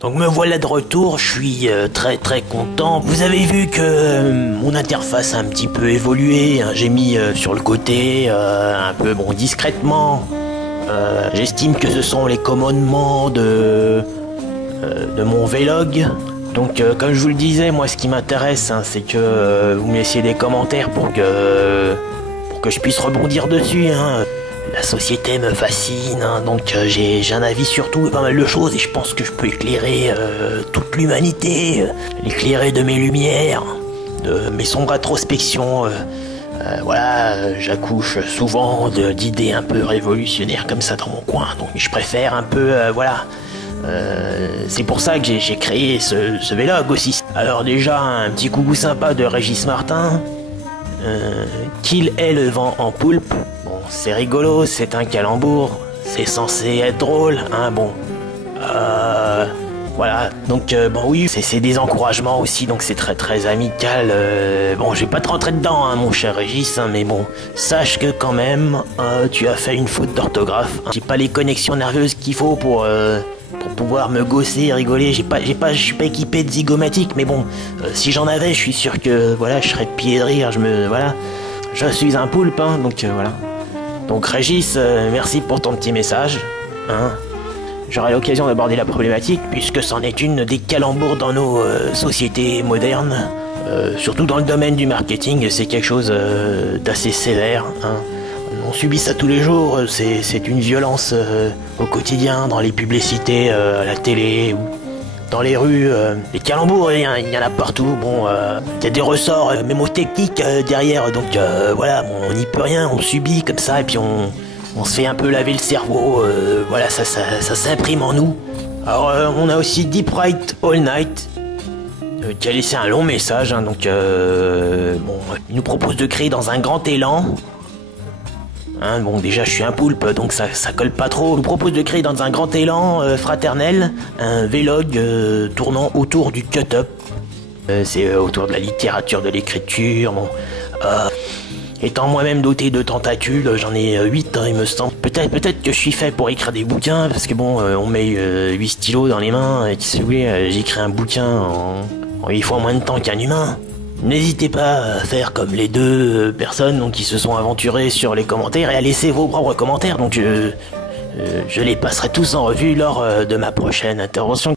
Donc me voilà de retour, je suis très content. Vous avez vu que mon interface a un petit peu évolué, hein. J'ai mis sur le côté, un peu bon discrètement. J'estime que ce sont les commandements de mon Vlog. Donc comme je vous le disais, moi ce qui m'intéresse, hein, c'est que vous me laissiez des commentaires pour que je puisse rebondir dessus, hein. La société me fascine, hein, donc j'ai un avis sur tout et pas mal de choses et je pense que je peux éclairer toute l'humanité, l'éclairer de mes lumières, de mes sombres introspections. Voilà, j'accouche souvent d'idées un peu révolutionnaires comme ça dans mon coin, donc je préfère un peu, voilà. C'est pour ça que j'ai créé ce vlog aussi. Alors déjà, un petit coucou sympa de Régis Martin. Qu'il est le vent en poulpe. Bon, c'est rigolo, c'est un calembour. C'est censé être drôle, hein, bon. Voilà, donc bon oui, c'est des encouragements aussi, donc c'est très amical. Bon, je vais pas te rentrer dedans, hein, mon cher Régis, hein, mais bon, sache que quand même, tu as fait une faute d'orthographe. Hein. J'ai pas les connexions nerveuses qu'il faut pour pouvoir me gausser et rigoler. Je suis pas équipé de zygomatique, mais bon, si j'en avais, je suis sûr que voilà, je serais pied de rire. Voilà, je suis un poulpe, hein, donc voilà. Donc Régis, merci pour ton petit message, hein. J'aurai l'occasion d'aborder la problématique puisque c'en est une des calembours dans nos sociétés modernes, surtout dans le domaine du marketing. C'est quelque chose d'assez sévère, hein. On subit ça tous les jours, c'est une violence au quotidien, dans les publicités, à la télé, ou dans les rues. Les calembours, il y en a partout. Bon, il y a des ressorts mémotechniques derrière, donc voilà, bon, on n'y peut rien, on subit comme ça, et puis on se fait un peu laver le cerveau, voilà, ça s'imprime en nous. Alors, on a aussi Deep Right All Night, qui a laissé un long message, hein, donc bon, il nous propose de créer dans un grand élan. Hein, bon, déjà je suis un poulpe, donc ça colle pas trop. Je vous propose de créer dans un grand élan fraternel un vlog tournant autour du cut-up. C'est autour de la littérature, de l'écriture. Bon, étant moi-même doté de tentacules, j'en ai 8, hein, il me semble. Peut-être que je suis fait pour écrire des bouquins, parce que bon, on met 8 stylos dans les mains, et si vous voulez, j'écris un bouquin en 8 fois moins de temps qu'un humain. N'hésitez pas à faire comme les deux personnes donc, qui se sont aventurées sur les commentaires et à laisser vos propres commentaires. Donc je les passerai tous en revue lors de ma prochaine intervention.